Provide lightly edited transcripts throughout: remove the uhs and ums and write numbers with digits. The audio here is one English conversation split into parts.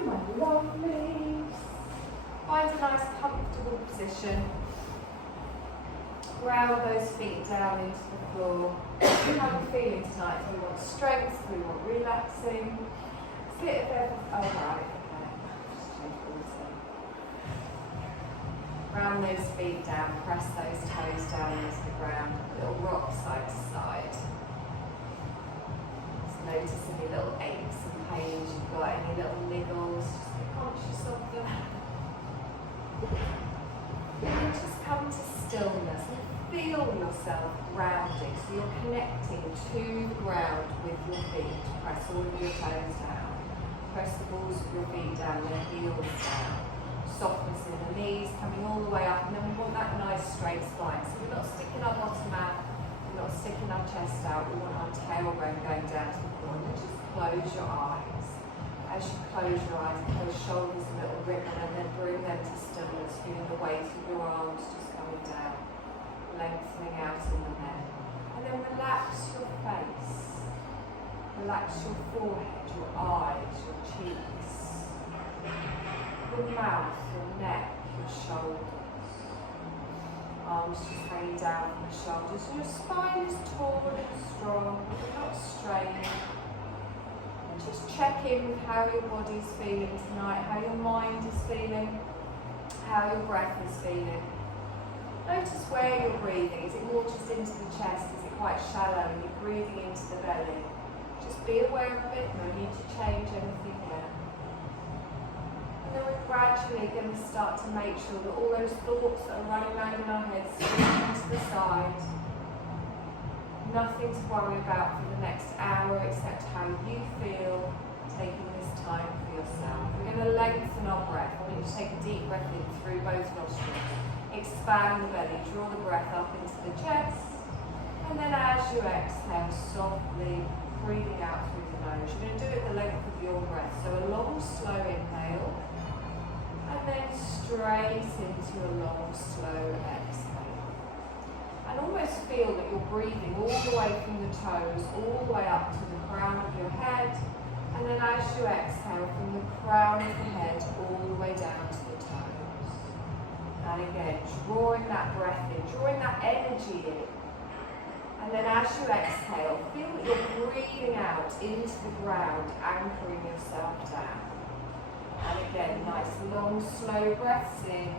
Hi, my lovelies. Find a nice comfortable position. Ground those feet down into the floor. How are we feeling tonight? Do we want strength? Do we want relaxing? Sit there. Oh, right. Okay. Just change the Ground those feet down. Press those toes down into the ground. Little rock side to side. Just notice any little aches and pains you've got, any little niggles. Just be conscious of them. And just come to stillness and feel yourself grounding. So you're connecting to the ground with your feet. Press all of your toes down. Press the balls of your feet down, your heels down. Softness in the knees, coming all the way up. And then we want that nice straight spine. So we're not sticking our bottom out, we're not sticking our chest out. We want our tailbone going down to the floor. And then just close your eyes. As you close your eyes, close shoulders a little bit, and then bring them to stillness, feeling the weight of your arms just coming down, lengthening out in the neck. And then relax your face. Relax your forehead, your eyes, your cheeks, your mouth, your neck, your shoulders. Arms just hanging down from the shoulders. And your spine is tall and strong, but you're not straining. Just check in with how your body's feeling tonight, how your mind is feeling, how your breath is feeling. Notice where you're breathing. Is it more just into the chest? Is it quite shallow? Are you breathing into the belly? Just be aware of it. No need to change anything yet. And then we're gradually going to start to make sure that all those thoughts that are running around in our heads slip to the side. Nothing to worry about for the next hour except how you feel taking this time for yourself. We're going to lengthen our breath. I want you to take a deep breath in through both nostrils. Expand the belly, draw the breath up into the chest. And then as you exhale, softly breathing out through the nose. You're going to do it the length of your breath. So a long, slow inhale. And then straight into a long, slow exhale. And almost feel that you're breathing all the way from the toes, all the way up to the crown of your head. And then as you exhale, from the crown of the head, all the way down to the toes. And again, drawing that breath in, drawing that energy in. And then as you exhale, feel that you're breathing out into the ground, anchoring yourself down. And again, nice long, slow breaths in.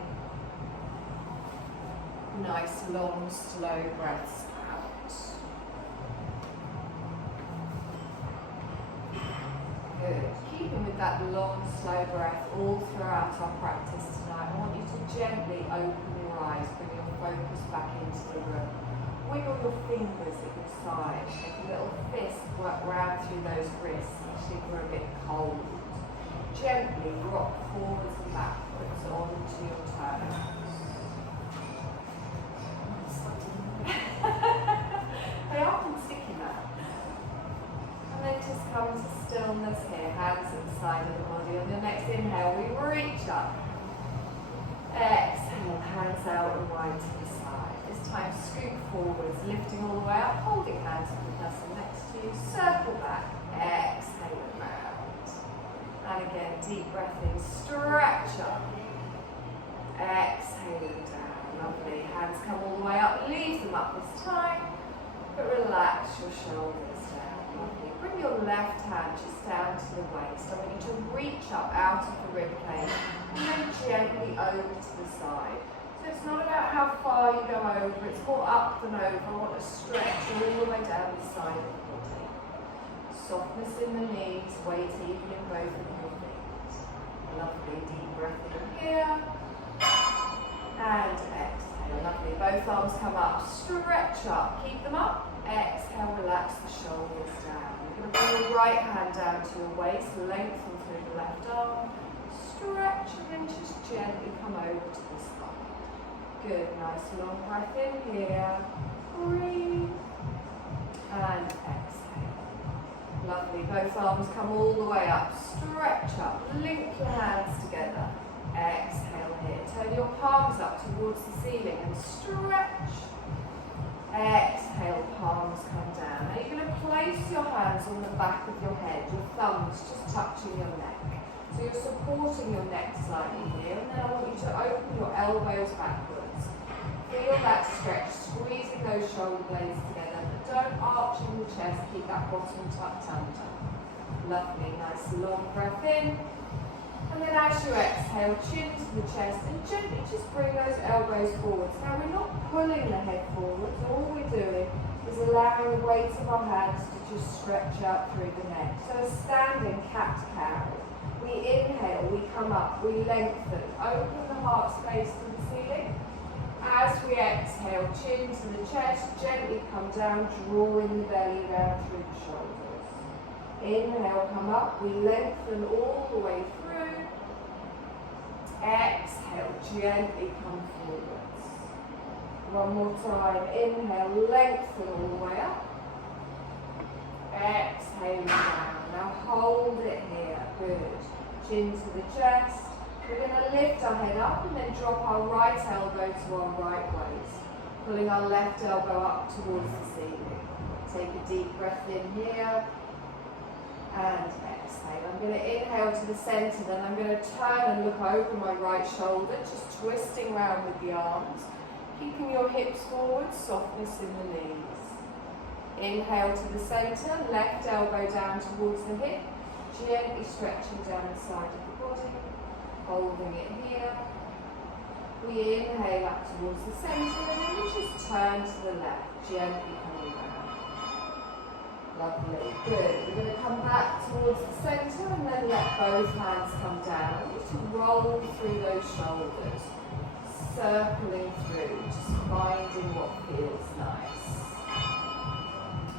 Nice, long, slow breaths out. Good. Keeping with that long, slow breath all throughout our practice tonight, I want you to gently open your eyes, bring your focus back into the room. Wiggle your fingers at your side. Make a little fist work round through those wrists, especially if we're a bit cold. Gently rock forwards and backwards onto your toes. They are sticky now. And then just come to stillness here, hands at the side of the body. On the next inhale, we reach up. Exhale, hands out and wide to the side. This time, scoop forwards, lifting all the way up, holding hands with the person next to you. Circle back, exhale around. And again, deep breath in, stretch up. Exhale down. Lovely. Hands come all the way up. Leave them up this time. But relax your shoulders down. Lovely. Bring your left hand just down to the waist. I want you to reach up out of the rib cage and then gently over to the side. So it's not about how far you go over. It's more up than over. I want to stretch all the way down the side of the body. Softness in the knees. Weight even in both of your feet. Lovely. Deep breath in here. And exhale, lovely. Both arms come up, stretch up, keep them up. Exhale, relax the shoulders down. You're going to bring your right hand down to your waist, lengthen through the left arm. Stretch and then just gently come over to the side. Good, nice long breath in here. Breathe. And exhale. Lovely, both arms come all the way up. Stretch up, link your hands together. Exhale here. Turn your palms up towards the ceiling and stretch. Exhale, palms come down. Now you're going to place your hands on the back of your head, your thumbs just touching your neck. So you're supporting your neck slightly here, and then I want you to open your elbows backwards. Feel that stretch, squeezing those shoulder blades together, but don't arch in the chest, keep that bottom tucked under. Lovely, nice long breath in. And then as you exhale, chin to the chest and gently just bring those elbows forwards. Now we're not pulling the head forwards, all we're doing is allowing the weight of our hands to just stretch out through the neck. So standing cat-cow. We inhale, we come up, we lengthen, open the heart space to the ceiling. As we exhale, chin to the chest, gently come down, drawing the belly down through the shoulders. Inhale, come up, we lengthen all the way through. Exhale, gently come forwards. One more time, inhale, lengthen all the way up. Exhale down. Now hold it here, good. Chin to the chest. We're going to lift our head up and then drop our right elbow to our right waist. Pulling our left elbow up towards the ceiling. Take a deep breath in here. And exhale. I'm going to inhale to the center, then I'm going to turn and look over my right shoulder, just twisting round with the arms. Keeping your hips forward, softness in the knees. Inhale to the center, left elbow down towards the hip, gently stretching down the side of the body, holding it here. We inhale up towards the center and then we just turn to the left, gently coming round. Lovely, good. We're going to come back towards the center and then let both hands come down. I want you to roll through those shoulders, circling through, just finding what feels nice.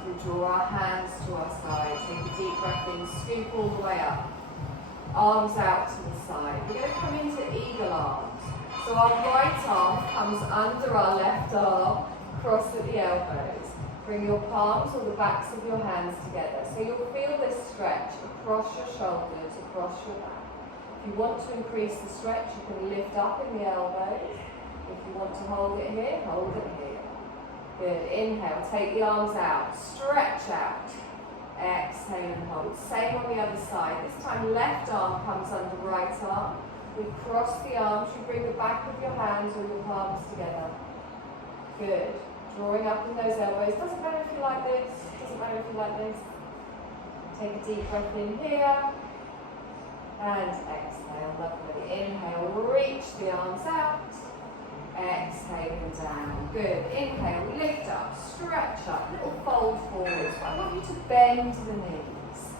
We draw our hands to our side, take a deep breath in, scoop all the way up. Arms out to the side. We're going to come into eagle arms. So our right arm comes under our left arm, cross at the elbows. Bring your palms or the backs of your hands together. So you'll feel this stretch across your shoulders, across your back. If you want to increase the stretch, you can lift up in the elbows. If you want to hold it here, hold it here. Good. Inhale, take the arms out, stretch out. Exhale and hold. Same on the other side. This time left arm comes under right arm. We cross the arms, you bring the back of your hands or your palms together. Good. Drawing up in those elbows. Doesn't matter if you like this, doesn't matter if you like this. Take a deep breath in here. And exhale, lovely. Inhale, reach the arms out. Exhale and down. Good. Inhale, lift up, stretch up, little fold forwards. I want you to bend the knees.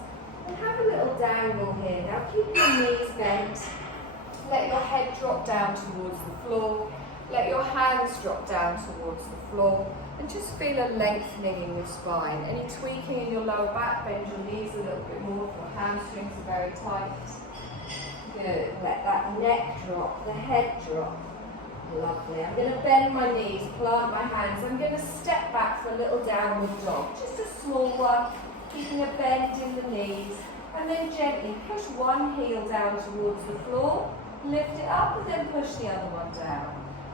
And have a little dangle here. Now keep your knees bent. Let your head drop down towards the floor. Let your hands drop down towards the floor. And just feel a lengthening in your spine. Any tweaking in your lower back, bend your knees a little bit more if your hamstrings are very tight. Good. Let that neck drop, the head drop. Lovely. I'm going to bend my knees, plant my hands. I'm going to step back for a little downward dog. Just a small one, keeping a bend in the knees. And then gently push one heel down towards the floor, lift it up and then push the other one down.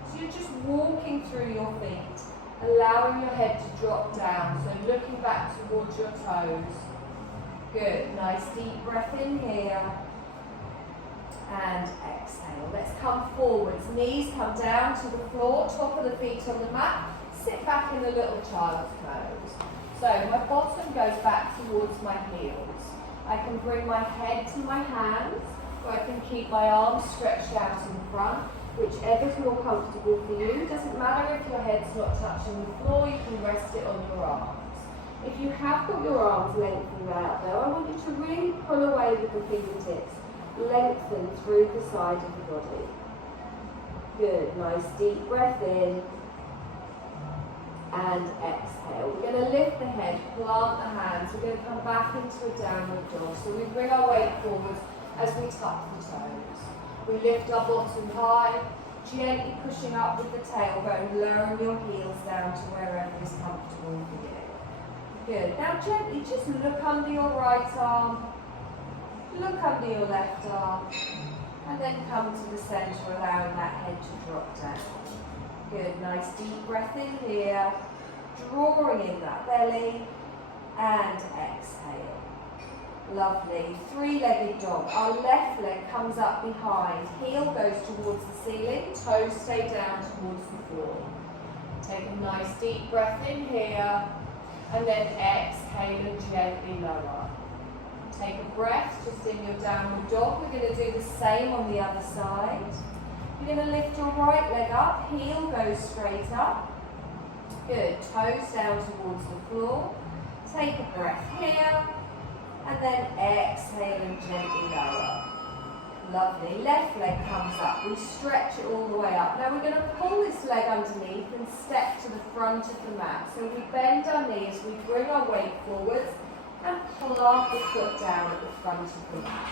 So you're just walking through your feet, allowing your head to drop down. So looking back towards your toes. Good. Nice deep breath in here. And exhale. Let's come forwards. Knees come down to the floor, top of the feet on the mat. Sit back in a little child's pose. So my bottom goes back towards my heels. I can bring my head to my hands, or I can keep my arms stretched out in front, whichever's more comfortable for you. It doesn't matter if your head's not touching the floor, you can rest it on your arms. If you have got your arms lengthened out though, I want you to really pull away with the fingertips. Lengthen through the side of the body. Good, nice deep breath in and exhale. We're going to lift the head, plant the hands. We're going to come back into a downward dog. So we bring our weight forwards as we tuck the toes. We lift our bottom high, gently pushing up with the tailbone, lowering your heels down to wherever is comfortable for you. Good. Now gently just look under your right arm. Look under your left arm and then come to the centre, allowing that head to drop down. Good, nice deep breath in here. drawing in that belly, and exhale. Lovely. Three-legged dog. Our left leg comes up behind, heel goes towards the ceiling, toes stay down towards the floor. Take a nice deep breath in here, and then exhale and gently lower. Take a breath just in your downward dog. We're going to do the same on the other side. You're going to lift your right leg up, heel goes straight up. Good, toes down towards the floor. Take a breath here, and then exhale and gently lower. Lovely, left leg comes up. We stretch it all the way up. Now we're going to pull this leg underneath and step to the front of the mat. So we bend our knees, we bring our weight forwards, and plant the foot down at the front of the mat.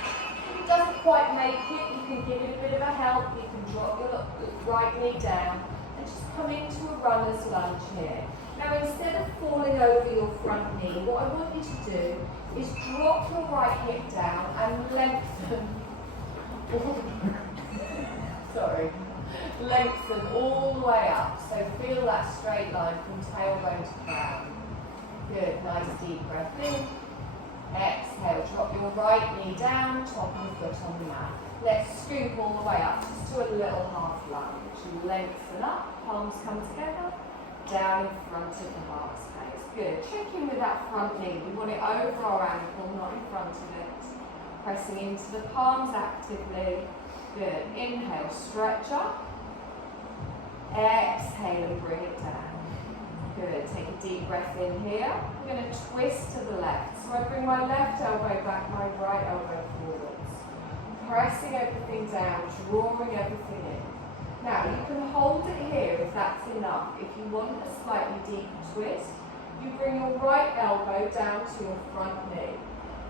If it doesn't quite make it, you can give it a bit of a help. You can drop your right knee down and just come into a runner's lunge here. Now instead of falling over your front knee, what I want you to do is drop your right hip down and lengthen lengthen all the way up. So feel that straight line from tailbone to crown. Good, nice deep breath in. Exhale, drop your right knee down, top of the foot on the mat. Let's scoop all the way up, just to a little half lunge. Lengthen up, palms come together, down in front of the heart space. Good, check in with that front knee. We want it over our ankle, not in front of it. Pressing into the palms actively. Good, inhale, stretch up. Exhale and bring it down. Good, take a deep breath in here. We're going to twist to the left. So I bring my left elbow back, my right elbow forwards. Pressing everything down, drawing everything in. Now you can hold it here if that's enough. If you want a slightly deeper twist, you bring your right elbow down to your front knee.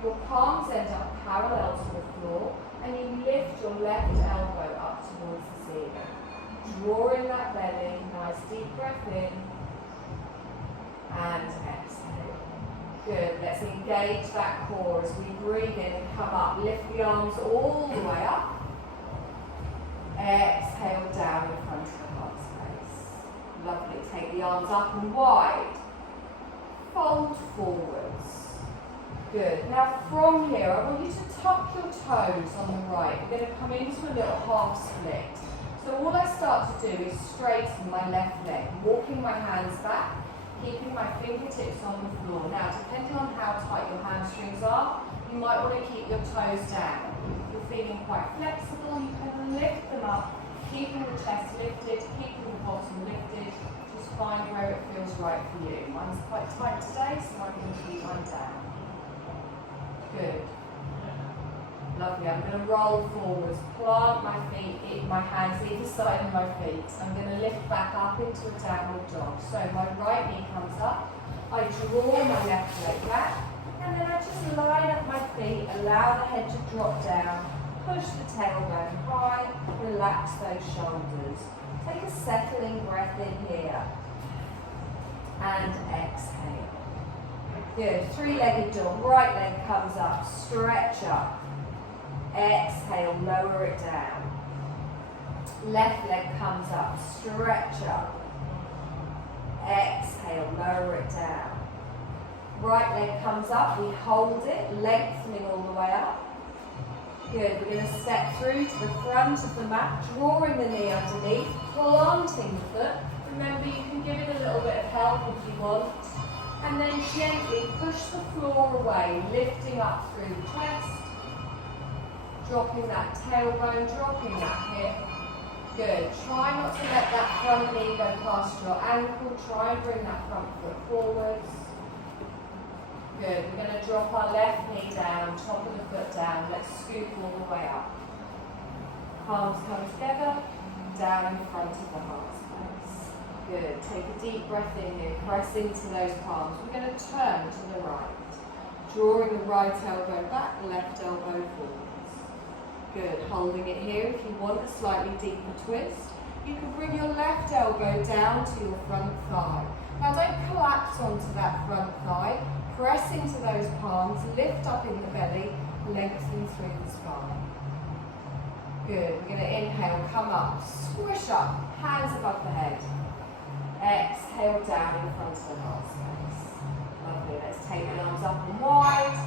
Your palms end up parallel to the floor, and you lift your left elbow up towards the ceiling. Drawing that belly, nice deep breath in, and exhale. Good, let's engage that core as we breathe in and come up. Lift the arms all the way up. Exhale down in front of the heart space. Lovely, take the arms up and wide. Fold forwards. Good. Now from here, I want you to tuck your toes on the right. We're going to come into a little half split. So all I start to do is straighten my left leg, walking my hands back, keeping my fingertips on the floor. Now, depending on how tight your hamstrings are, you might want to keep your toes down. If you're feeling quite flexible, you can lift them up, keeping the chest lifted, keeping the bottom lifted. Just find where it feels right for you. Mine's quite tight today, so I'm going to keep mine down. Good. Lovely. I'm going to roll forwards, plant my feet, my hands either side of my feet. I'm going to lift back up into a downward dog. So my right knee comes up, I draw my left leg back, and then I just line up my feet, allow the head to drop down, push the tailbone high, relax those shoulders. Take a settling breath in here, and exhale. Good, three-legged dog, right leg comes up, stretch up. Exhale, lower it down. Left leg comes up, stretch up. Exhale, lower it down. Right leg comes up, we hold it, lengthening all the way up. Good, we're going to step through to the front of the mat, drawing the knee underneath, planting the foot. Remember, you can give it a little bit of help if you want. And then gently push the floor away, lifting up through the chest. Dropping that tailbone, dropping that hip. Good. Try not to let that front knee go past your ankle. Try and bring that front foot forwards. Good. We're going to drop our left knee down, top of the foot down. Let's scoop all the way up. Palms come together, down in front of the heart space. Good. Take a deep breath in here. Press into those palms. We're going to turn to the right. Drawing the right elbow back, left elbow forward. Good, holding it here. If you want a slightly deeper twist, you can bring your left elbow down to your front thigh. Now don't collapse onto that front thigh. Press into those palms, lift up in the belly, lengthen through the spine. Good, we're going to inhale, come up, squish up, hands above the head. Exhale down in front of the heart space. Lovely. Let's take the arms up and wide.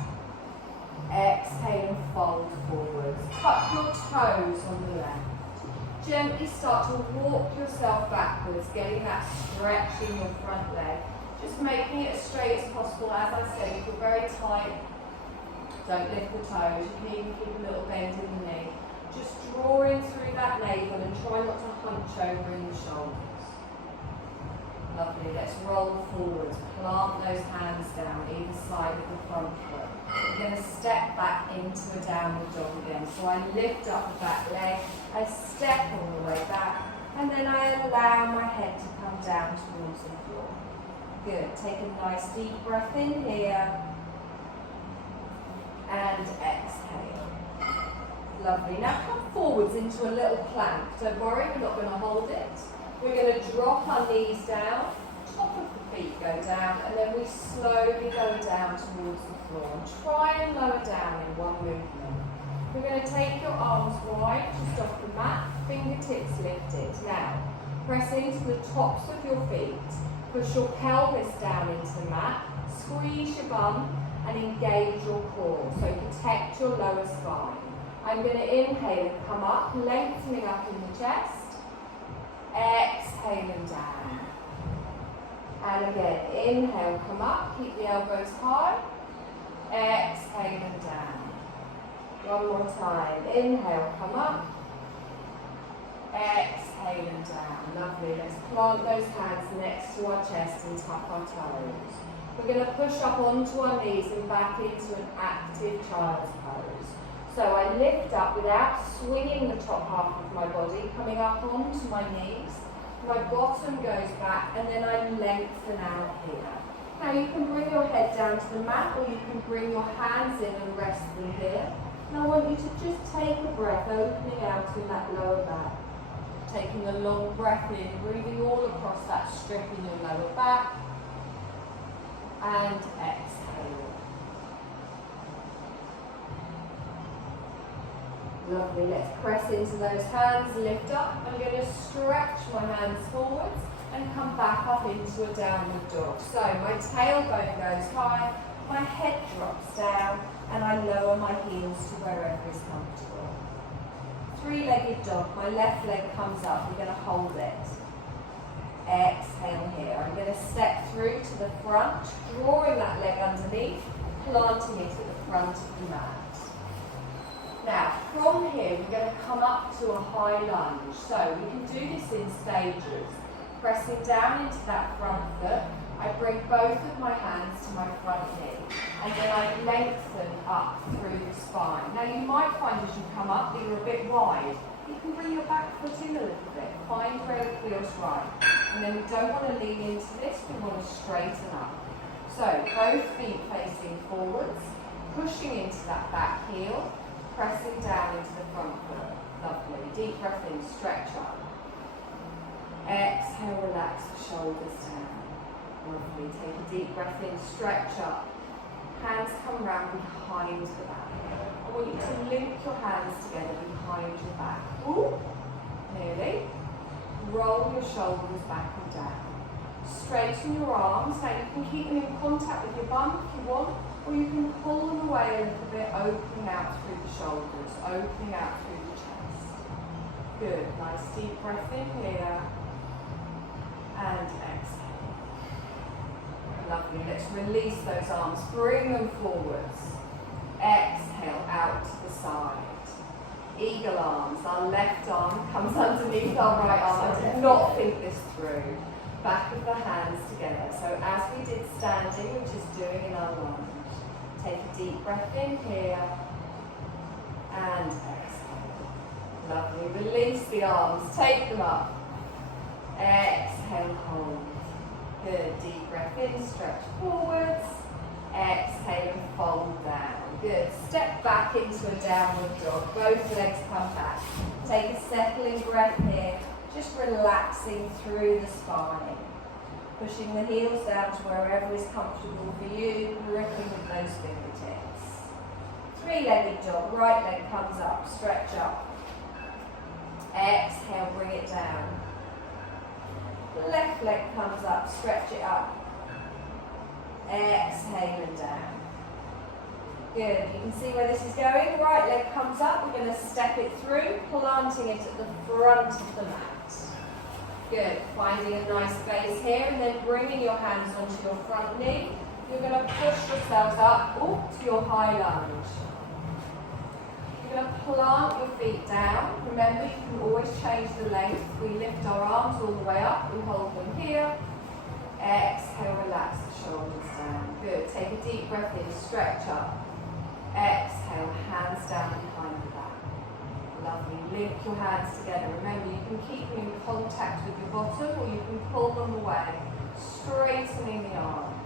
Exhale and fold forwards. Tuck your toes on the left. Gently start to walk yourself backwards, getting that stretch in your front leg. Just making it as straight as possible. As I said, if you're very tight, don't lift the toes. You can even keep a little bend in the knee. Just drawing through that navel and try not to hunch over in the shoulders. Lovely. Let's roll forwards. Plant those hands down either side of the front foot. We're going to step back into a downward dog again. So I lift up the back leg, I step all the way back, and then I allow my head to come down towards the floor. Good. Take a nice deep breath in here, and exhale. Lovely. Now come forwards into a little plank. Don't worry, we're not going to hold it. We're going to drop our knees down, top of the feet go down, and then we slowly go down towards the floor. And try and lower down in one movement. We're going to take your arms wide, just off the mat, fingertips lifted. Now, press into the tops of your feet. Push your pelvis down into the mat, squeeze your bum, and engage your core. So protect your lower spine. I'm going to inhale and come up, lengthening up in the chest. Exhale and down. And again, inhale, come up, keep the elbows high. Exhale and down. One more time. Inhale, come up. Exhale and down. Lovely. Let's plant those hands next to our chest and tuck our toes. We're going to push up onto our knees and back into an active child's pose. So I lift up without swinging the top half of my body, coming up onto my knees. My bottom goes back and then I lengthen out here. Now you can bring your head down to the mat or you can bring your hands in and rest them here. And I want you to just take a breath, opening out in that lower back. Taking a long breath in, breathing all across that strip in your lower back. And exhale. Lovely. Let's press into those hands, lift up. I'm going to stretch my hands forwards and come back up into a downward dog. So my tailbone goes high, my head drops down, and I lower my heels to wherever is comfortable. Three-legged dog. My left leg comes up. We're going to hold it. Exhale here. I'm going to step through to the front, drawing that leg underneath, planting it at the front of the mat. Now, from here, we're going to come up to a high lunge. So we can do this in stages. Pressing down into that front foot, I bring both of my hands to my front knee, and then I lengthen up through the spine. Now, you might find as you come up that you're a bit wide. You can bring your back foot in a little bit. Find where it feels right. And then we don't want to lean into this, we want to straighten up. So, both feet facing forwards, pushing into that back heel, pressing down into the front foot. Lovely. Deep breath in, stretch up. Exhale, relax the shoulders down. Lovely. Take a deep breath in, stretch up. Hands come round behind the back. I want you to link your hands together behind your back. Ooh, nearly. Roll your shoulders back and down. Straighten your arms. Now you can keep them in contact with your bum if you want, or you can pull them away a little bit, opening out through the shoulders, opening out through the chest. Good. Nice deep breath in here. And exhale. Lovely. Let's release those arms. Bring them forwards. Exhale out to the side. Eagle arms. Our left arm comes underneath our right arm. I did not think this through. Back of the hands together. So as we did standing, which is doing in our lunge. Take a deep breath in here. And exhale. Lovely. Release the arms. Take them up. Exhale, hold. Good. Deep breath in, stretch forwards. Exhale and fold down. Good. Step back into a downward dog. Both legs come back. Take a settling breath here. Just relaxing through the spine. Pushing the heels down to wherever is comfortable for you. Gripping with those fingertips. Three-legged dog. Right leg comes up. Stretch up. Exhale, bring it down. Left leg comes up, stretch it up. Exhale and down. Good, you can see where this is going. Right leg comes up, we're going to step it through, planting it at the front of the mat. Good, finding a nice base here and then bringing your hands onto your front knee. You're going to push yourselves up to your high lunge. You're going to plant your feet down. Remember, you can always change the length. We lift our arms all the way up. We hold them here. Exhale, relax the shoulders down. Good. Take a deep breath in, stretch up. Exhale, hands down behind the back. Lovely. Link your hands together. Remember, you can keep them in contact with your bottom or you can pull them away. Straightening the arms.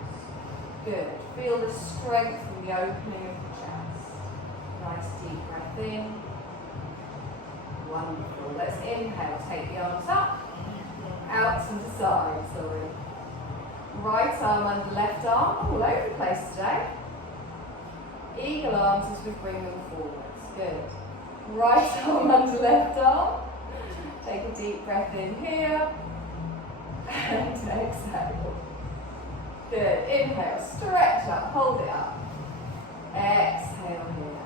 Good. Feel the strength from the opening of the chest. Nice deep breath in. Wonderful. Let's inhale. Take the arms up. Out to the side. Sorry. Right arm under left arm. All over the place today. Eagle arms as we bring them forwards. Good. Right arm under left arm. Take a deep breath in here. And exhale. Good. Inhale. Stretch up. Hold it up. Exhale here.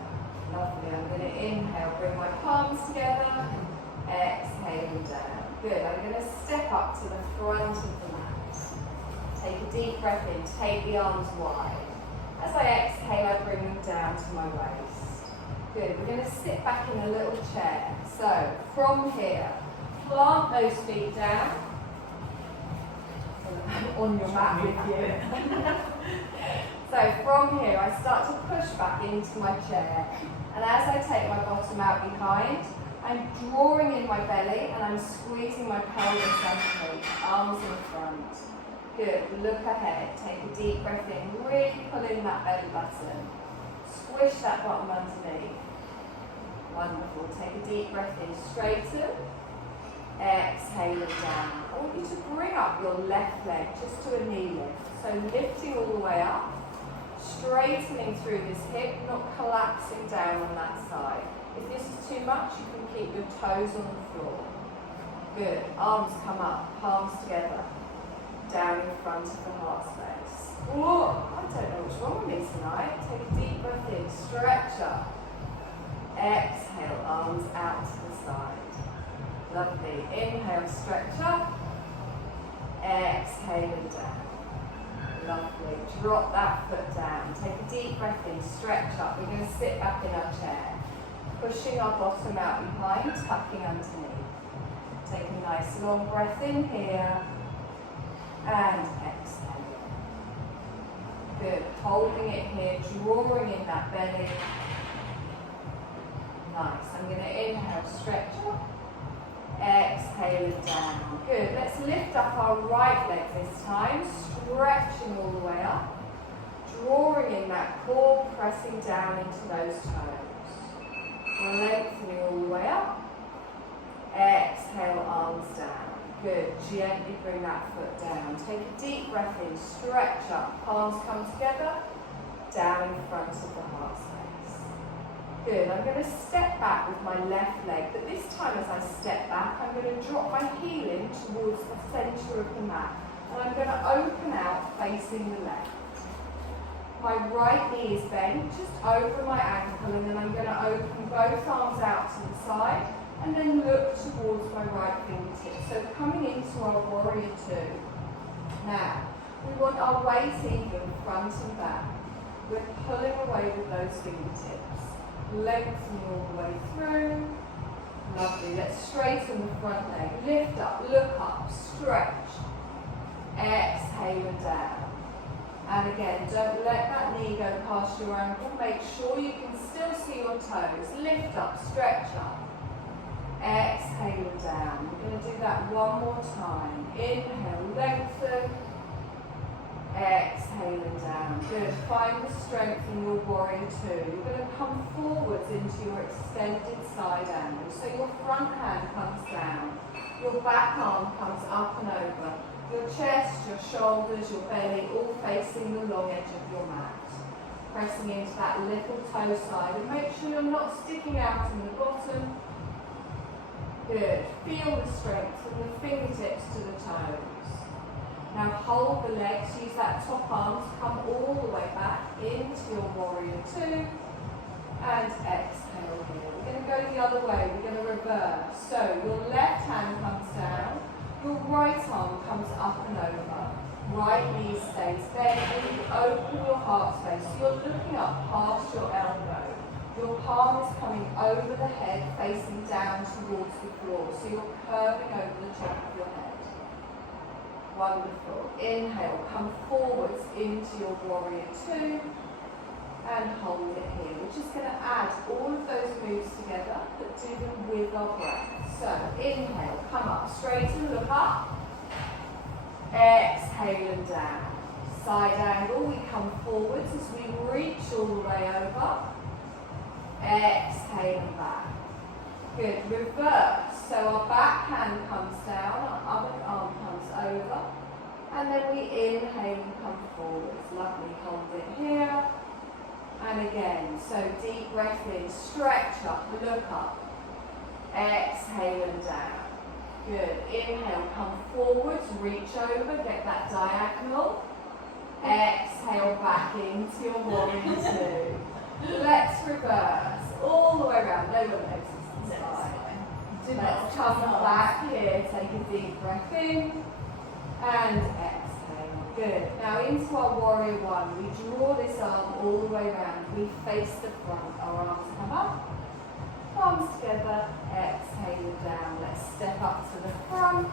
Lovely. I'm going to inhale, bring my palms together, exhale down. Good. I'm going to step up to the front of the mat. Take a deep breath in, take the arms wide. As I exhale, I bring them down to my waist. Good. We're going to sit back in a little chair. So, from here, plant those feet down on your mat with you. So from here, I start to push back into my chair. And as I take my bottom out behind, I'm drawing in my belly and I'm squeezing my pelvis underneath, arms in front. Good, look ahead, take a deep breath in, really pull in that belly button. Squish that bottom underneath. Wonderful, take a deep breath in, straighten. Exhale and down. I want you to bring up your left leg just to a knee lift. So lifting all the way up. Straightening through this hip, not collapsing down on that side. If this is too much, you can keep your toes on the floor. Good. Arms come up, palms together. Down in front of the heart space. Whoa, I don't know what's wrong with me tonight. Take a deep breath in, stretch up. Exhale, arms out to the side. Lovely. Inhale, stretch up. Exhale and down. Lovely. Drop that foot down. Take a deep breath in, stretch up. We're going to sit back in our chair. Pushing our bottom out behind, tucking underneath. Take a nice long breath in here. And exhale. Good. Holding it here, drawing in that belly. Nice. I'm going to inhale, stretch up. Exhale and down. Good. Let's lift up our right leg this time, stretching all the way up, drawing in that core, pressing down into those toes. Lengthening all the way up. Exhale, arms down. Good. Gently bring that foot down. Take a deep breath in, stretch up, palms come together, down in front of the heart space. Good. I'm going to step back with my left leg, but this time as I step back, I'm going to drop my heel in towards the centre of the mat. And I'm going to open out facing the left. My right knee is bent just over my ankle, and then I'm going to open both arms out to the side, and then look towards my right fingertips. So coming into our warrior two. Now, we want our weight even front and back. We're pulling away with those fingertips. Lengthening all the way through. Lovely. Let's straighten the front leg. Lift up, look up, stretch. Exhale and down. And again, don't let that knee go past your ankle. Make sure you can still see your toes. Lift up, stretch up. Exhale and down. We're going to do that one more time. Inhale, lengthen. Exhale and down. Good. Find the strength in your warrior two. You're going to come forwards into your extended side angle. So your front hand comes down. Your back arm comes up and over. Your chest, your shoulders, your belly, all facing the long edge of your mat. Pressing into that little toe side. And make sure you're not sticking out in the bottom. Good. Feel the strength from the fingertips to the toes. Now hold the legs, use that top arm to come all the way back into your warrior two. And exhale here. We're going to go the other way. We're going to reverse. So your left hand comes down, your right arm comes up and over. Right knee stays bent, and you open your heart space. So you're looking up past your elbow. Your palm is coming over the head, facing down towards the floor. So you're curving over the top of your head. Wonderful. Inhale, come forwards into your warrior two. And hold it here. We're just going to add all of those moves together, but do them with our breath. So, inhale, come up, straighten, look up. Exhale and down. Side angle, we come forwards as we reach all the way over. Exhale and back. Good, reverse. So our back hand comes down, our other arm comes over. And then we inhale and come forwards. Lovely, hold it here. And again, so deep breath in, stretch up, look up, exhale and down. Good, inhale, come forwards, reach over, get that diagonal. Exhale back into your warrior two. Let's reverse, all the way around, no one notices this time. Let's come back here, take a deep breath in, and exhale. Good. Now into our warrior one, we draw this arm all the way around. We face the front. Our arms come up, palms together, exhale down. Let's step up to the front.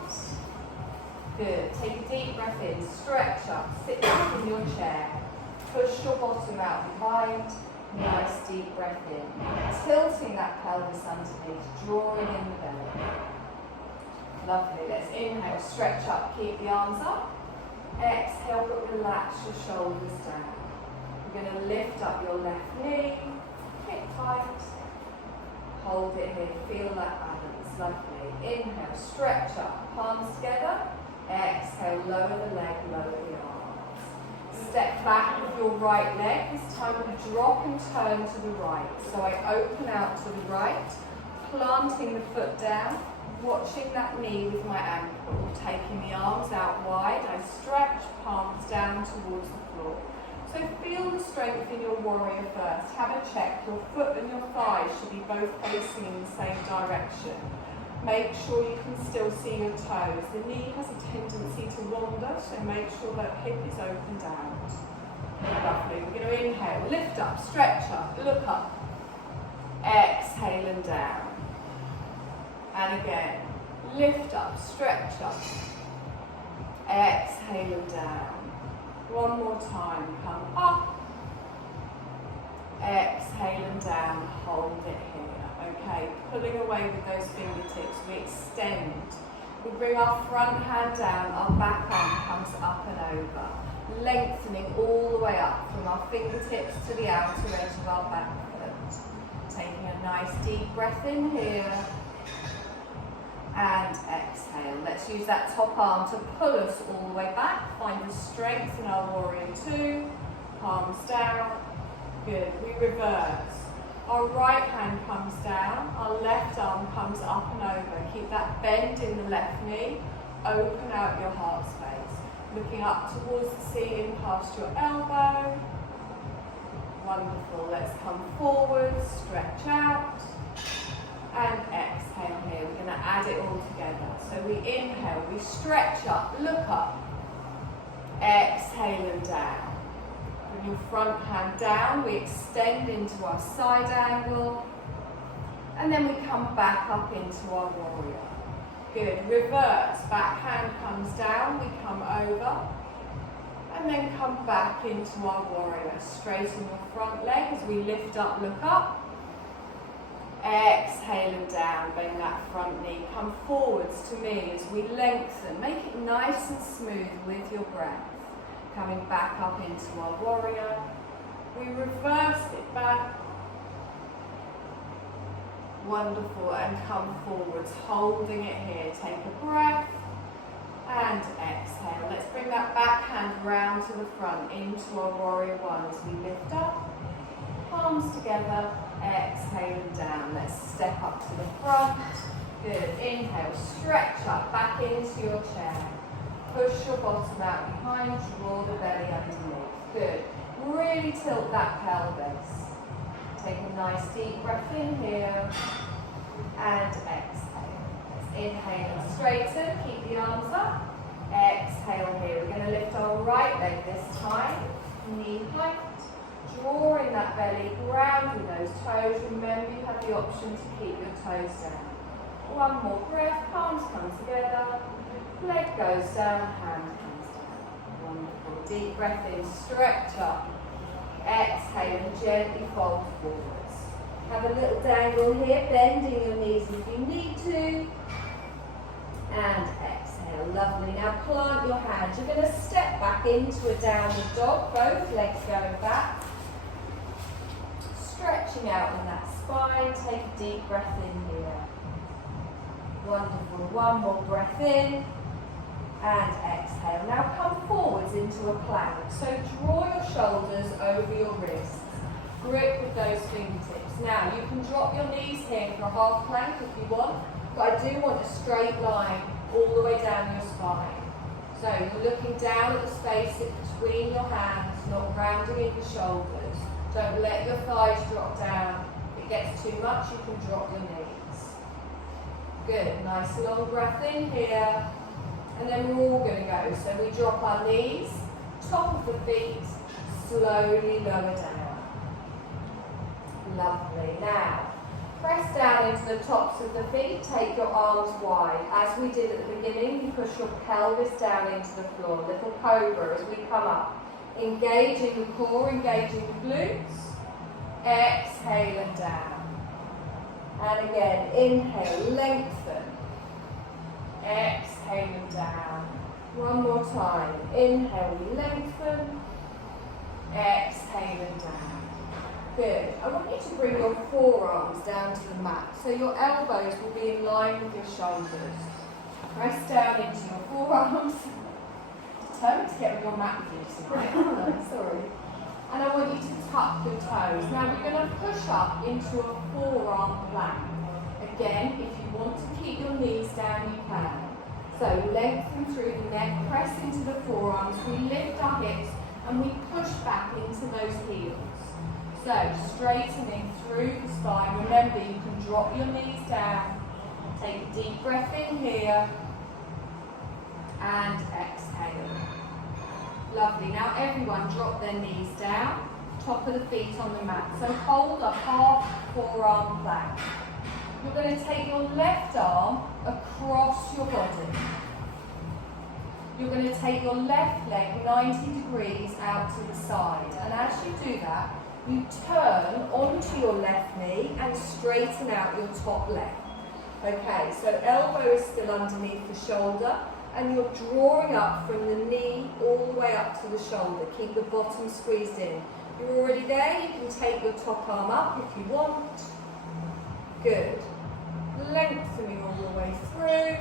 Good. Take a deep breath in, stretch up, sit back in your chair. Push your bottom out behind. Nice deep breath in. Tilting that pelvis underneath, drawing in the belly. Lovely. Let's inhale, stretch up, keep the arms up. Exhale, but relax your shoulders down. We're going to lift up your left knee, hip tight, hold it here, feel that balance, lovely. Inhale, stretch up, palms together. Exhale, lower the leg, lower the arms. Step back with your right leg. This time we drop and turn to the right. So I open out to the right, planting the foot down. Watching that knee with my ankle, taking the arms out wide, I stretch, palms down towards the floor. So feel the strength in your warrior first. Have a check. Your foot and your thighs should be both facing in the same direction. Make sure you can still see your toes. The knee has a tendency to wander, so make sure that hip is opened out. Lovely. We're going to inhale, lift up, stretch up, look up. Exhale and down. And again, lift up, stretch up, exhale and down. One more time, come up, exhale and down, hold it here. Okay, pulling away with those fingertips, we extend. We bring our front hand down, our back arm comes up and over, lengthening all the way up from our fingertips to the outer edge of our back foot. Taking a nice deep breath in here. And exhale. Let's use that top arm to pull us all the way back. Find the strength in our warrior two. Palms down. Good. We reverse. Our right hand comes down. Our left arm comes up and over. Keep that bend in the left knee. Open out your heart space. Looking up towards the ceiling past your elbow. Wonderful. Let's come forward. Stretch out. And exhale here. We're going to add it all together. So we inhale, we stretch up, look up. Exhale and down. Bring your front hand down. We extend into our side angle. And then we come back up into our warrior. Good. Reverse. Back hand comes down. We come over. And then come back into our warrior. Straighten your front leg as we lift up, look up. Exhale and down, bring that front knee. Come forwards to me as we lengthen. Make it nice and smooth with your breath. Coming back up into our warrior. We reverse it back. Wonderful, and come forwards, holding it here. Take a breath and exhale. Let's bring that back hand round to the front into our warrior one as we lift up. Palms together. Exhale and down. Let's step up to the front. Good. Inhale, stretch up, back into your chair. Push your bottom out behind, draw the belly underneath. Good. Really tilt that pelvis. Take a nice deep breath in here and exhale. Let's inhale and straighten, keep the arms up. Exhale here. We're going to lift our right leg this time. Knee height. Drawing that belly, grounding those toes. Remember you have the option to keep your toes down. One more breath, palms come together. Leg goes down, hand comes down. Wonderful. Deep breath in, stretch up. Exhale and gently fold forwards. Have a little dangle here, bending your knees if you need to. And exhale, lovely. Now plant your hands. You're going to step back into a downward dog, both legs going back. Stretching out in that spine, take a deep breath in here. Wonderful. One more breath in and exhale. Now come forwards into a plank. So draw your shoulders over your wrists. Grip with those fingertips. Now you can drop your knees here for a half plank if you want, but I do want a straight line all the way down your spine. So you're looking down at the space between your hands, not rounding in your shoulders. Don't let your thighs drop down. If it gets too much, you can drop your knees. Good, nice long breath in here. And then we're all going to go. So we drop our knees, top of the feet, slowly lower down. Lovely. Now, press down into the tops of the feet, take your arms wide. As we did at the beginning, you push your pelvis down into the floor. Little cobra as we come up. Engaging the core, engaging the glutes. Exhale and down. And again, inhale, lengthen. Exhale and down. One more time. Inhale, lengthen. Exhale and down. Good. I want you to bring your forearms down to the mat. So your elbows will be in line with your shoulders. Press down into your forearms. Determined to get with your mat with you tonight, aren't I? Sorry. And I want you to tuck your toes. Now we're going to push up into a forearm plank. Again, if you want to keep your knees down, you can. So lengthen through the neck, press into the forearms, we lift our hips and we push back into those heels. So straightening through the spine. Remember, you can drop your knees down, take a deep breath in here and exhale. Lovely. Now everyone drop their knees down, top of the feet on the mat. So hold a half forearm plank. You're going to take your left arm across your body. You're going to take your left leg 90 degrees out to the side. And as you do that, you turn onto your left knee and straighten out your top leg. Okay, so elbow is still underneath the shoulder and you're drawing up from the knee all the way up to the shoulder. Keep the bottom squeezed in. You're already there, you can take your top arm up if you want. Good. Lengthening all the way through.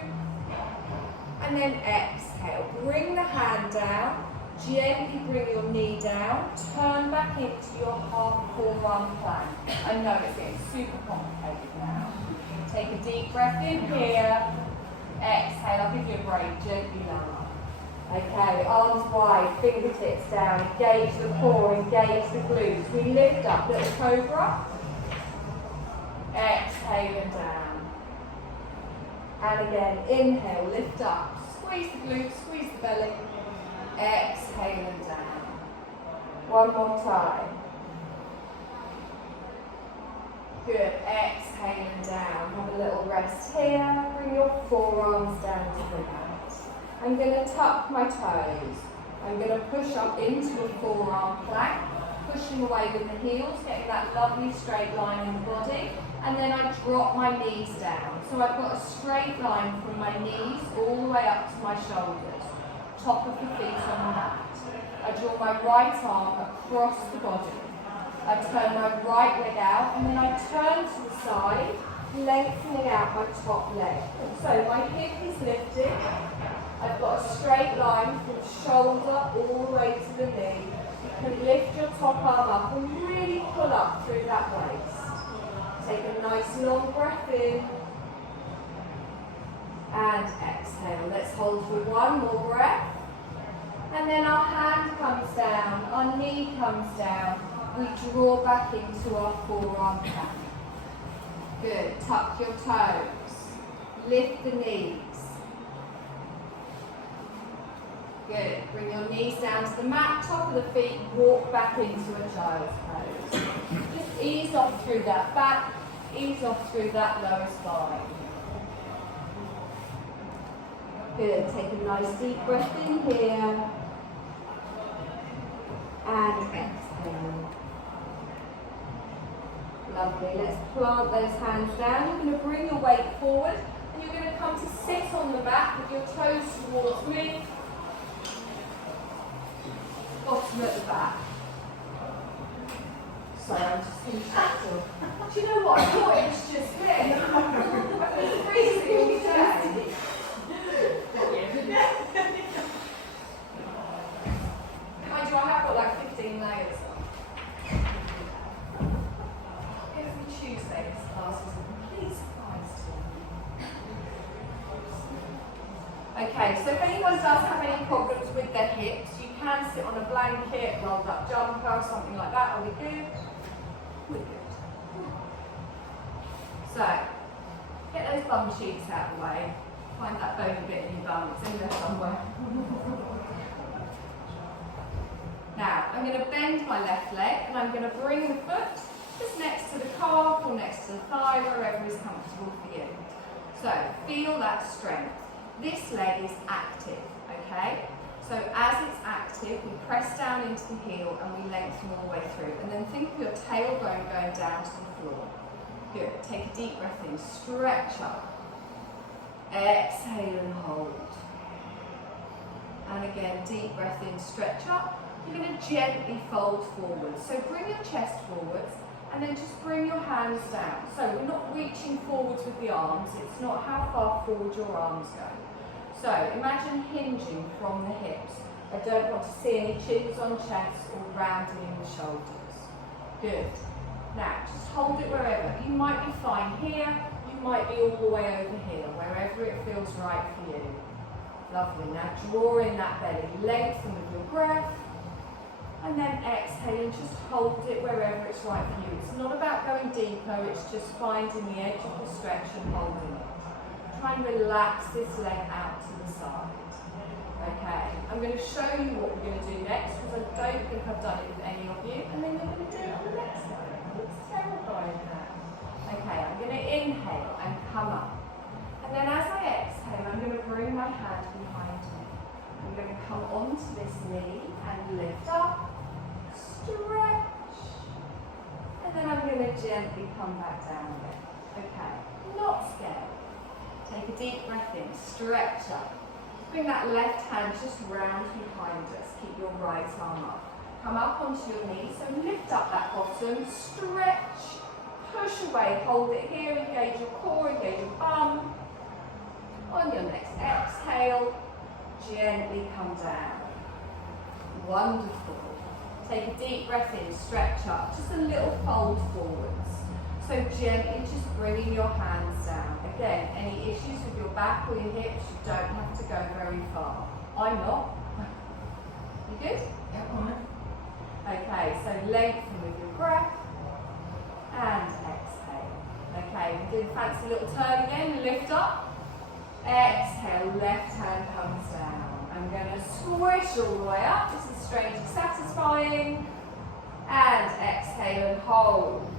And then exhale. Bring the hand down. Gently bring your knee down. Turn back into your half forearm plank. I know it's getting super complicated now. Take a deep breath in here. Exhale. I'll give you a break. Gently lower. Okay, arms wide, fingertips down. Engage the core, engage the glutes. We lift up, little cobra. Exhale and down. And again, inhale, lift up. Squeeze the glutes, squeeze the belly. Exhale and down. One more time. Good. Exhale and down. Have a little rest here. Bring your forearms down to the mat. I'm going to tuck my toes. I'm going to push up into a forearm plank, pushing away with the heels, getting that lovely straight line in the body. And then I drop my knees down. So I've got a straight line from my knees all the way up to my shoulders. Top of the feet on the mat. I draw my right arm across the body. I turn my right leg out and then I turn to the side, lengthening out my top leg. So my hip is lifted. I've got a straight line from shoulder all the way to the knee. You can lift your top arm up and really pull up through that waist. Take a nice long breath in And exhale. Let's hold for one more breath. And then our hand comes down, our knee comes down. We draw back into our forearm plank. Good. Tuck your toes. Lift the knees. Good. Bring your knees down to the mat, top of the feet, walk back into a child's pose. Just ease off through that back, ease off through that lower spine. Good. Take a nice deep breath in here. And exhale. Lovely. Let's plant those hands down. You're going to bring your weight forward and you're going to come to sit on the mat with your toes towards me. Bottom at the back. Sorry, I'm just in shock. Do you know what? I thought it was just me. It was freezing all day. Mind you, I have got like 15 layers on. Every Tuesday this class is a complete surprise to me. Okay, so if anyone does have any problems with their hips, you can sit on a blanket, rolled up jumper, something like that. Are we good? We're good. So, get those bum cheeks out of the way. Find that bony bit in your bum, it's in there somewhere. Now, I'm going to bend my left leg and I'm going to bring the foot just next to the calf or next to the thigh, wherever is comfortable for you. So, feel that strength. This leg is active, okay? So as it's active, we press down into the heel and we lengthen all the way through. And then think of your tailbone going down to the floor. Good. Take a deep breath in. Stretch up. Exhale and hold. And again, deep breath in. Stretch up. You're going to gently fold forwards. So bring your chest forwards and then just bring your hands down. So we're not reaching forwards with the arms. It's not how far forward your arms go. So imagine hinging from the hips. I don't want to see any chins on chest or rounding in the shoulders. Good. Now, just hold it wherever. You might be fine here, you might be all the way over here, wherever it feels right for you. Lovely. Now draw in that belly, lengthen with your breath, and then exhale and just hold it wherever it's right for you. It's not about going deeper, it's just finding the edge of the stretch and holding it. Try and relax this leg out to the side. Okay, I'm going to show you what we're going to do next because I don't think I've done it with any of you, and then you're going to do it on the next one. It's terrifying now. Okay, I'm going to inhale and come up. And then as I exhale, I'm going to bring my hand behind me. I'm going to come onto this knee and lift up, stretch, and then I'm going to gently come back down again. Okay, not scared. Take a deep breath in, stretch up. Bring that left hand just round behind us. Keep your right arm up. Come up onto your knees, so lift up that bottom, stretch, push away, hold it here, engage your core, engage your bum. On your next exhale, gently come down. Wonderful. Take a deep breath in, stretch up, just a little fold forwards. So gently just bringing your hands down. Again, any issues with your back or your hips, you don't have to go very far. I'm not. You good? Yep. Okay, so lengthen with your breath and exhale. Okay, we do a fancy little turn again, lift up. Exhale, left hand comes down. I'm going to squish all the way up. This is strangely satisfying. And exhale and hold.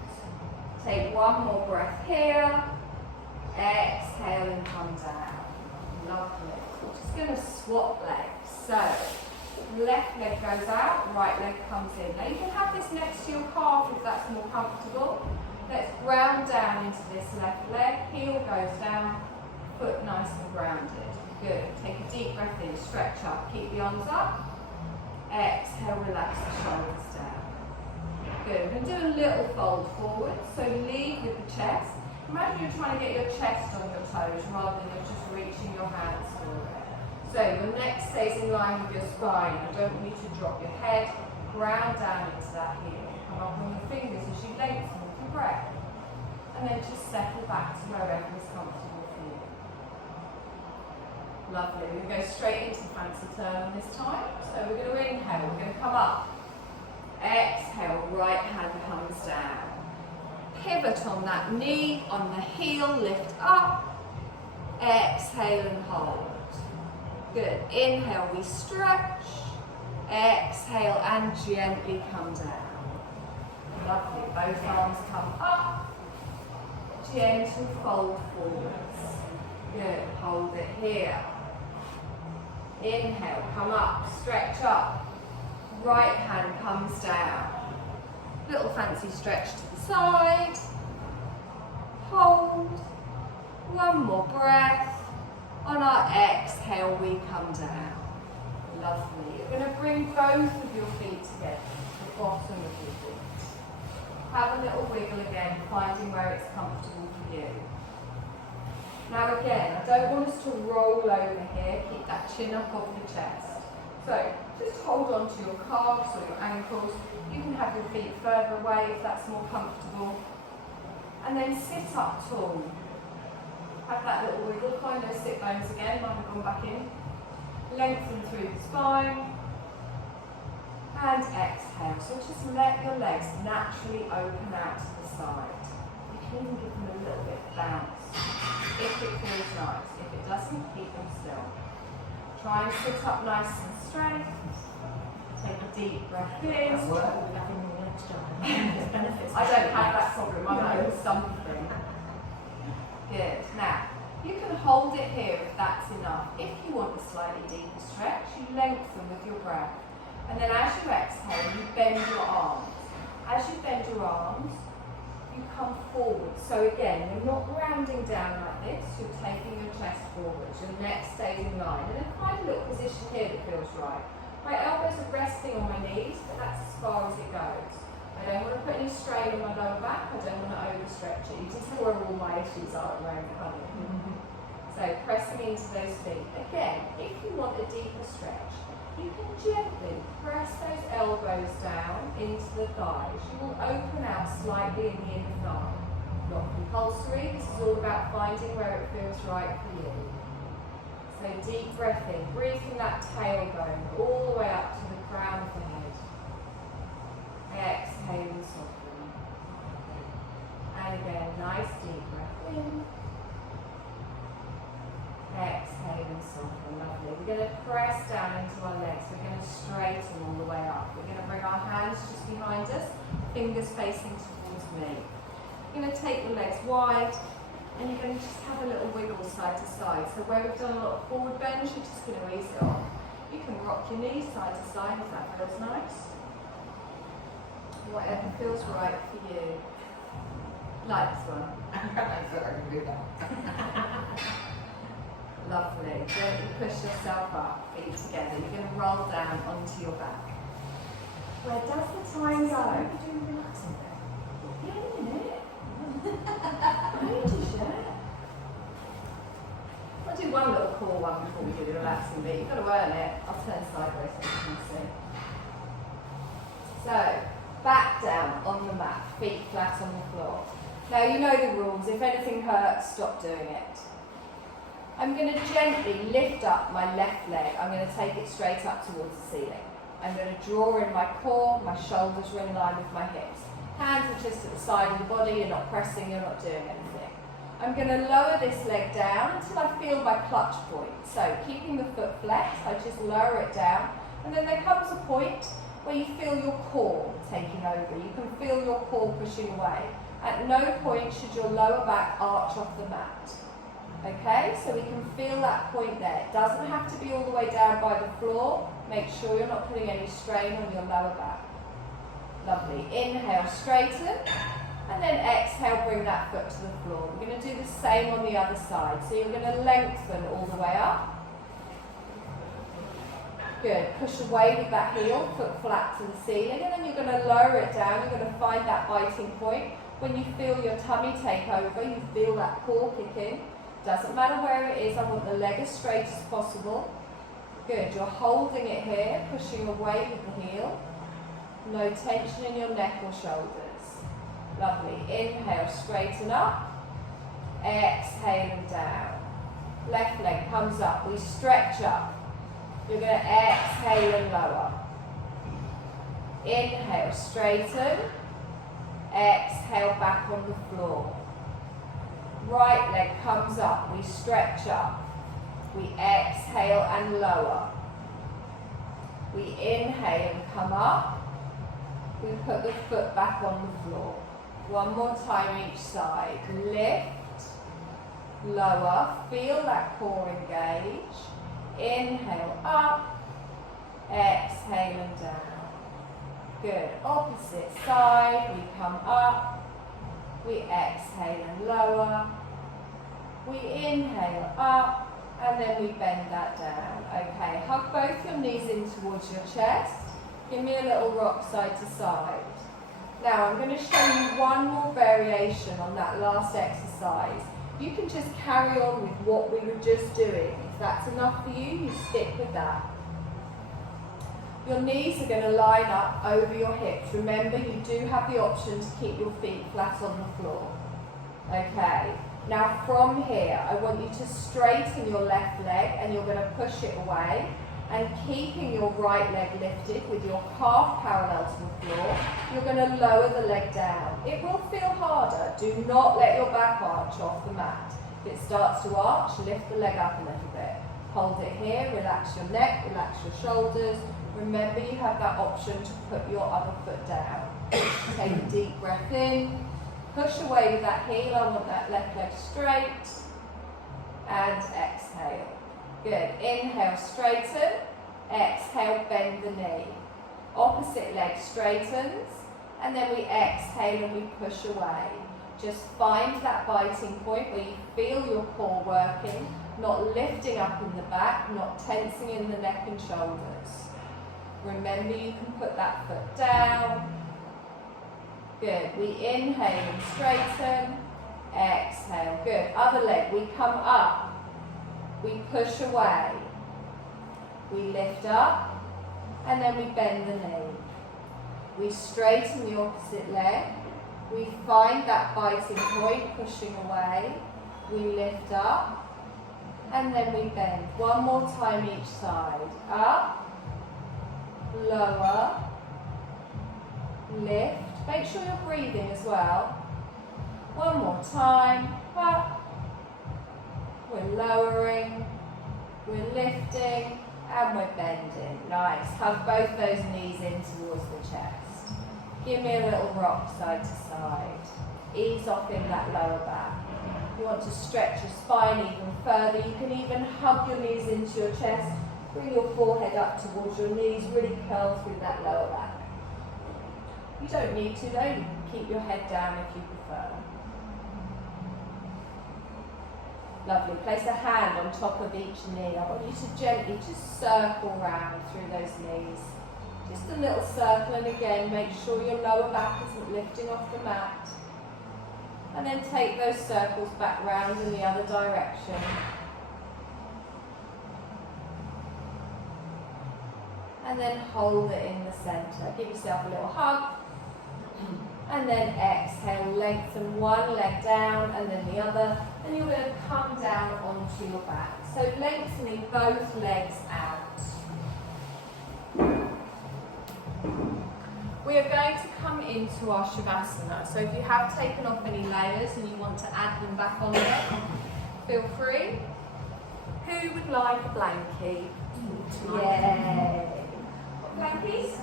Take one more breath here. Exhale and come down. Lovely. We're just going to swap legs. So, left leg goes out, right leg comes in. Now you can have this next to your calf if that's more comfortable. Let's ground down into this left leg. Heel goes down, foot nice and grounded. Good. Take a deep breath in, stretch up. Keep the arms up. Exhale, relax the shoulders down. Good. We're going to do a little fold forward. So lead with the chest. Imagine you're trying to get your chest on your toes rather than you're just reaching your hands for it. So your neck stays in line with your spine. I don't want you to drop your head. Ground down into that heel. Come up on your fingers as you lengthen with your breath. And then just settle back to wherever is comfortable for you. Lovely. We're going to go straight into fancy turn this time. So we're going to inhale, we're going to come up. Exhale, right hand comes down. Pivot on that knee, on the heel, lift up. Exhale and hold. Good. Inhale, we stretch. Exhale and gently come down. Lovely. Both arms come up. Gentle fold forwards. Good. Hold it here. Inhale, come up, stretch up. Right hand comes down. Little fancy stretch to the side. Hold. One more breath. On our exhale, we come down. Lovely. You're going to bring both of your feet together, the bottom of your feet. Have a little wiggle again, finding where it's comfortable for you. Now again, I don't want us to roll over here. Keep that chin up off your chest. So just hold on to your calves or your ankles. You can have your feet further away if that's more comfortable. And then sit up tall. Have that little wiggle. Find those sit bones again. Mine have gone back in. Lengthen through the spine. And exhale. So just let your legs naturally open out to the side. You can even give them a little bit of bounce. If it feels nice. If it doesn't, keep them still. Try and sit up nice and straight. Take a deep breath in. I don't have that problem. I'm over something. Good. Now, you can hold it here if that's enough. If you want a slightly deeper stretch, you lengthen with your breath. And then as you exhale, you bend your arms. As you bend your arms, you come forward. So again, you're not rounding down like this, you're taking your chest forward. Your neck stays in line. And then find a little position here that feels right. My elbows are resting on my knees, but that's as far as it goes. I don't want to put any strain on my lower back, I don't want to overstretch it. You can see where all my issues are at the moment, can't you? So pressing into those feet. Again, if you want a deeper stretch, you can gently press those elbows down into the thighs. You will open out slightly in the inner thigh. Not compulsory, this is all about finding where it feels right for you. So deep breath in, breathing that tailbone all the way up to the crown of the head. Exhale and soften. And again, nice deep breath in. Exhale and soften. Lovely. We're going to press down into our legs. We're going to straighten all the way up. We're going to bring our hands just behind us, fingers facing towards me. You're going to take the legs wide, and you're going to just have a little wiggle side to side. So where we've done a lot of forward bend, you're just going to ease it on. You can rock your knees side to side if that feels nice. Whatever feels right for you. Like this one. Lovely. Gently push yourself up, feet together. You're going to roll down onto your back. Where does the time go? Yeah, in a minute. Ages, yeah. I'll do one little core one before we do the relaxing bit. You've got to earn it. I'll turn sideways so you can see. So, back down on the mat, feet flat on the floor. Now you know the rules. If anything hurts, stop doing it. I'm going to gently lift up my left leg. I'm going to take it straight up towards the ceiling. I'm going to draw in my core, my shoulders are in line with my hips. Hands are just at the side of the body, you're not pressing, you're not doing anything. I'm going to lower this leg down until I feel my clutch point. So keeping the foot flexed, I just lower it down. And then there comes a point where you feel your core taking over. You can feel your core pushing away. At no point should your lower back arch off the mat. Okay, so we can feel that point there. It doesn't have to be all the way down by the floor. Make sure you're not putting any strain on your lower back. Lovely. Inhale, straighten. And then exhale, bring that foot to the floor. We're going to do the same on the other side. So you're going to lengthen all the way up. Good. Push away with that heel, foot flat to the ceiling. And then you're going to lower it down. You're going to find that biting point. When you feel your tummy take over, you feel that core kick in. Doesn't matter where it is, I want the leg as straight as possible. Good, you're holding it here, pushing away with the heel. No tension in your neck or shoulders. Lovely. Inhale, straighten up. Exhale and down. Left leg comes up. We stretch up. You're going to exhale and lower. Inhale, straighten. Exhale, back on the floor. Right leg comes up. We stretch up. We exhale and lower. We inhale and come up. We put the foot back on the floor. One more time each side. Lift, lower, feel that core engage. Inhale up, exhale and down. Good. Opposite side, we come up, we exhale and lower. We inhale up, and then we bend that down. Okay, hug both your knees in towards your chest. Give me a little rock side to side. Now I'm going to show you one more variation on that last exercise. You can just carry on with what we were just doing. If that's enough for you, you stick with that. Your knees are going to line up over your hips. Remember, you do have the option to keep your feet flat on the floor. Okay, now from here, I want you to straighten your left leg and you're going to push it away. And keeping your right leg lifted with your calf parallel to the floor, you're going to lower the leg down. It will feel harder. Do not let your back arch off the mat. If it starts to arch, lift the leg up a little bit. Hold it here, relax your neck, relax your shoulders. Remember, you have that option to put your other foot down. Take a deep breath in. Push away with that heel. I want that left leg straight. And exhale. Good. Inhale, straighten. Exhale, bend the knee. Opposite leg straightens. And then we exhale and we push away. Just find that biting point where you feel your core working, not lifting up in the back, not tensing in the neck and shoulders. Remember, you can put that foot down. Good. We inhale and straighten. Exhale. Good. Other leg. We come up. We push away. We lift up. And then we bend the knee. We straighten the opposite leg. We find that biting point, pushing away. We lift up. And then we bend. One more time each side. Up. Lower. Lift. Make sure you're breathing as well. One more time. Up. We're lowering. We're lifting. And we're bending. Nice. Hug both those knees in towards the chest. Give me a little rock side to side. Ease off in that lower back. You want to stretch your spine even further. You can even hug your knees into your chest. Bring your forehead up towards your knees. Really curl through that lower back. You don't need to though. You can keep your head down if you prefer. Lovely. Place a hand on top of each knee. I want you to gently just circle round through those knees. Just a little circle, and again, make sure your lower back isn't lifting off the mat. And then take those circles back round in the other direction. And then hold it in the centre. Give yourself a little hug. And then exhale, lengthen one leg down and then the other. And you're going to come down onto your back. So lengthening both legs out. We are going to come into our Shavasana. So if you have taken off any layers and you want to add them back on there, feel free. Who would like a blankie? Yay! Blankies?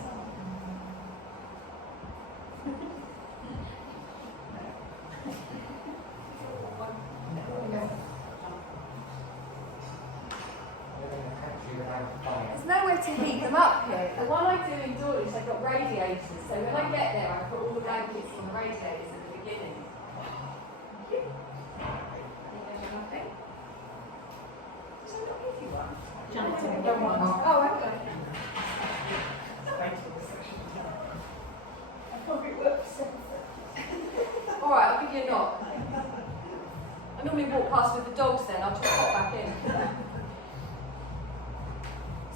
There's nowhere to heat them up here. The one I do in Dawlish, I've got radiators, so when I get there, I put all the blankets on the radiators at the beginning. Nothing? Did I not give you one? Jonathan, Don't want. Oh, okay. I probably works. Alright, I'll give you a knock. I normally walk past with the dogs then, I'll just pop back in.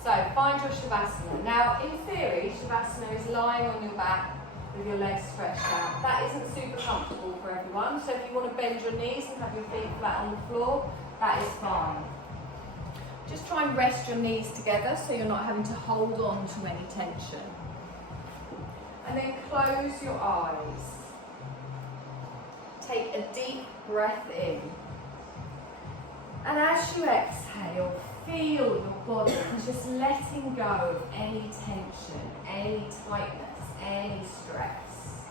So, find your Shavasana. Now, in theory, Shavasana is lying on your back with your legs stretched out. That isn't super comfortable for everyone, so if you want to bend your knees and have your feet flat on the floor, that is fine. Just try and rest your knees together so you're not having to hold on to any tension. And then close your eyes. Take a deep breath in. And as you exhale, feel your body just letting go of any tension, any tightness, any stress.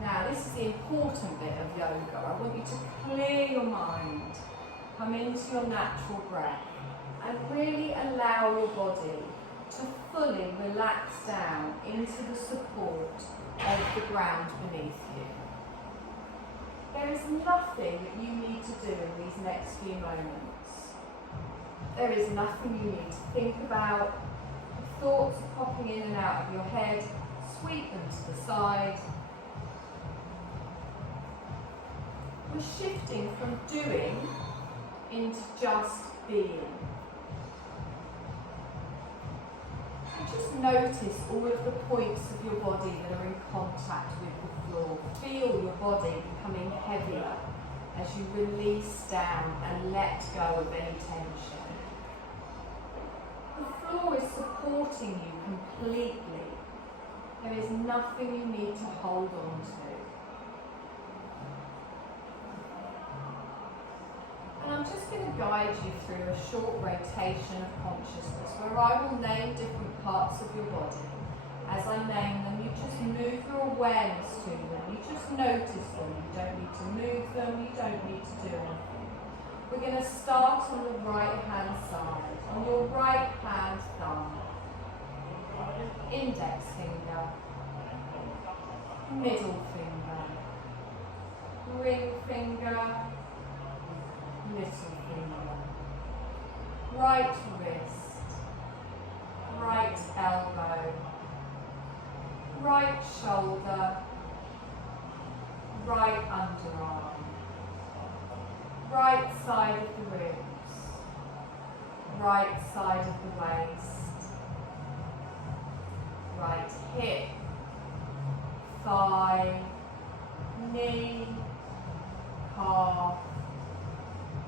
Now, this is the important bit of yoga. I want you to clear your mind, come into your natural breath, and really allow your body to fully relax down into the support of the ground beneath you. There is nothing that you need to do in these next few moments. There is nothing you need to think about. The thoughts are popping in and out of your head. Sweep them to the side. We're shifting from doing into just being. And just notice all of the points of your body that are in contact with the floor. Feel your body becoming heavier as you release down and let go of any tension. The floor is supporting you completely. There is nothing you need to hold on to. And I'm just going to guide you through a short rotation of consciousness where I will name different parts of your body. As I name them, you just move your awareness to them. You just notice them. You don't need to move them. You don't need to do anything. We're going to start on the right hand side. On your right hand thumb. Index finger. Middle finger. Ring finger. Little finger. Right wrist. Right elbow. Right shoulder, right underarm, right side of the ribs, right side of the waist, right hip, thigh, knee, calf,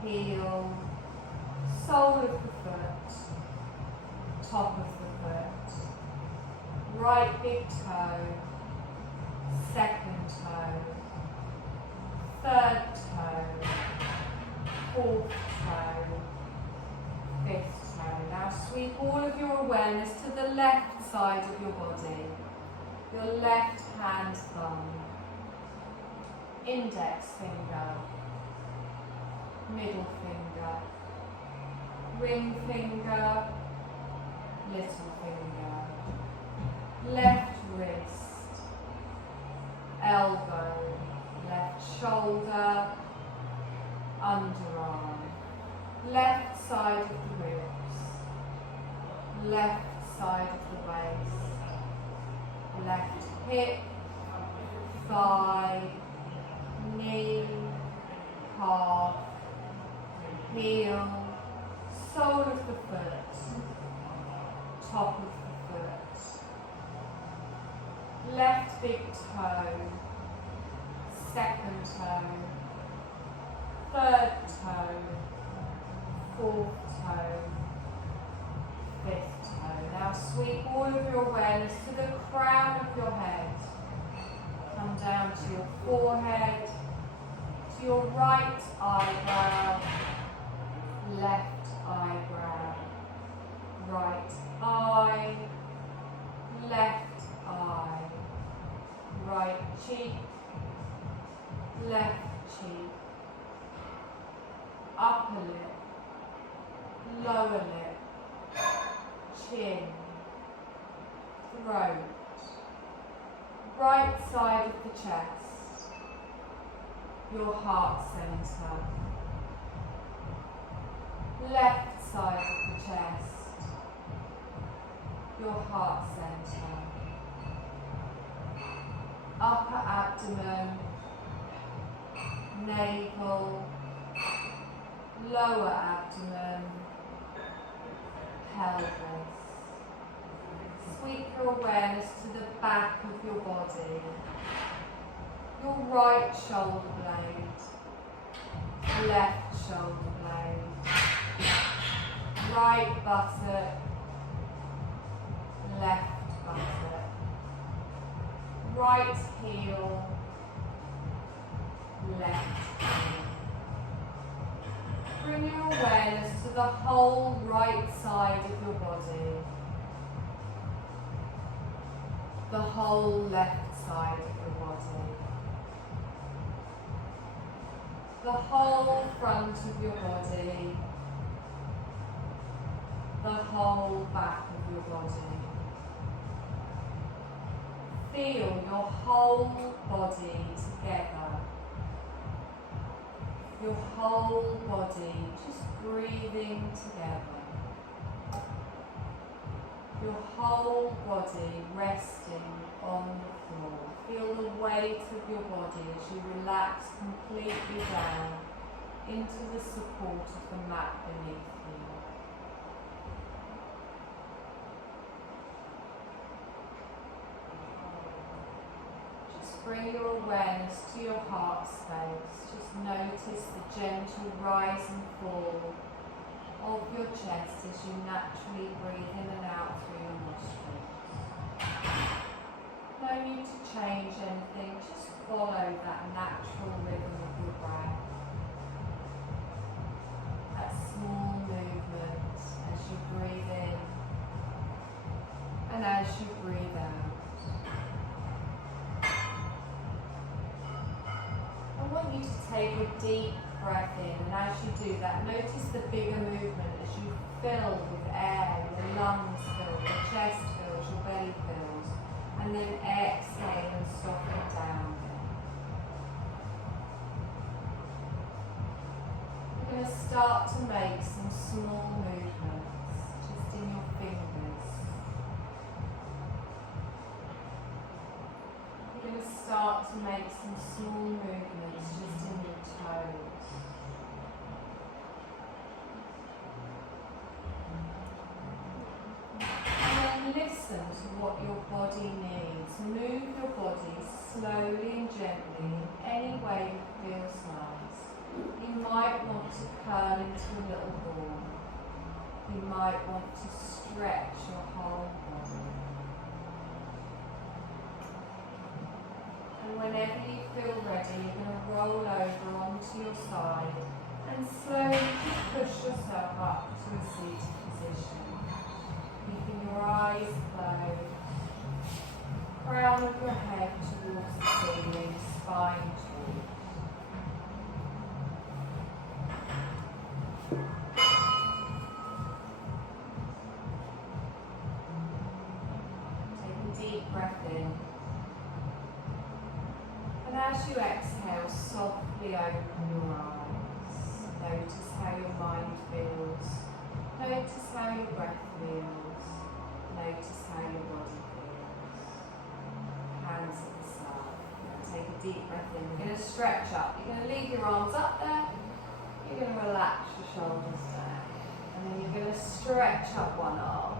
heel, sole of the foot, top of the foot. Right big toe, second toe, third toe, fourth toe, fifth toe. Now sweep all of your awareness to the left side of your body. Your left hand thumb, index finger, middle finger, ring finger, little finger. Left wrist, elbow, left shoulder, underarm, left side of the ribs, left side of the waist, left hip, thigh, knee, calf, heel, sole of the foot, top of the foot. Left big toe, second toe, third toe, fourth toe, fifth toe. Now sweep all of your awareness to the crown of your head. Come down to your forehead, to your right eyebrow, left eyebrow, right eye, left eye. Right cheek, left cheek, upper lip, lower lip, chin, throat, right side of the chest, your heart center, left side of the chest, your heart center. Upper abdomen, navel, lower abdomen, pelvis. Sweep your awareness to the back of your body, your right shoulder blade, left shoulder blade. Right buttock, left buttock. Right heel, left heel. Bring your awareness to the whole right side of your body. The whole left side of your body. The whole front of your body. The whole back of your body. Feel your whole body together. Your whole body just breathing together. Your whole body resting on the floor. Feel the weight of your body as you relax completely down into the support of the mat beneath you. Just bring your awareness to your heart space. Just notice the gentle rise and fall of your chest as you naturally breathe in and out through your nostrils. No need to change anything, just follow that natural rhythm of your breath. That small movement as you breathe in and as you breathe out. I want you to take a deep breath in, and as you do that, notice the bigger movement as you fill with air, your lungs fill, your chest fills, your belly fills, and then exhale and soften down. You're going to start to make some small movements just in your fingers. You're going to start to make some small movements just in your toes. Listen to what your body needs. Move your body slowly and gently in any way that feels nice. You might want to curl into a little ball. You might want to stretch your whole body. And whenever you feel ready, you're going to roll over onto your side and slowly push yourself up to a seated position. Keeping your eyes closed, crown of your head towards the ceiling, spine taut. Take a deep breath in. And as you exhale, softly open your eyes. Notice how your mind feels. Notice how your breath feels. Notice how your body feels. Hands at the side. Take a deep breath in. You're going to stretch up. You're going to leave your arms up there. You're going to relax your shoulders down. And then you're going to stretch up one arm.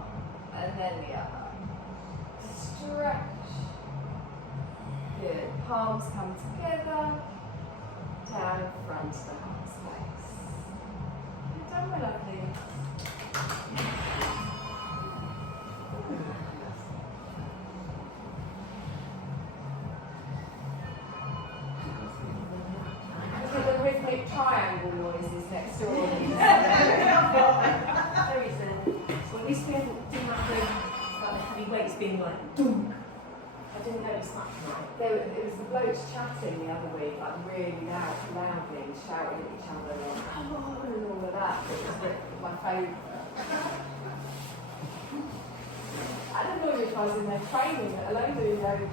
And then the other. Stretch. Good. Palms come together. Down in front of the heart space. You've done my lovely. The rhythmic triangle noises next door. There is well, at least we haven't done that thing about the heavy weights being like dunk. I didn't notice that tonight. It was the blokes chatting the other week, like really loudly, shouting at each other, like, come on, and all of that. It was my favourite. I don't know if I was in their training, let alone doing yoga.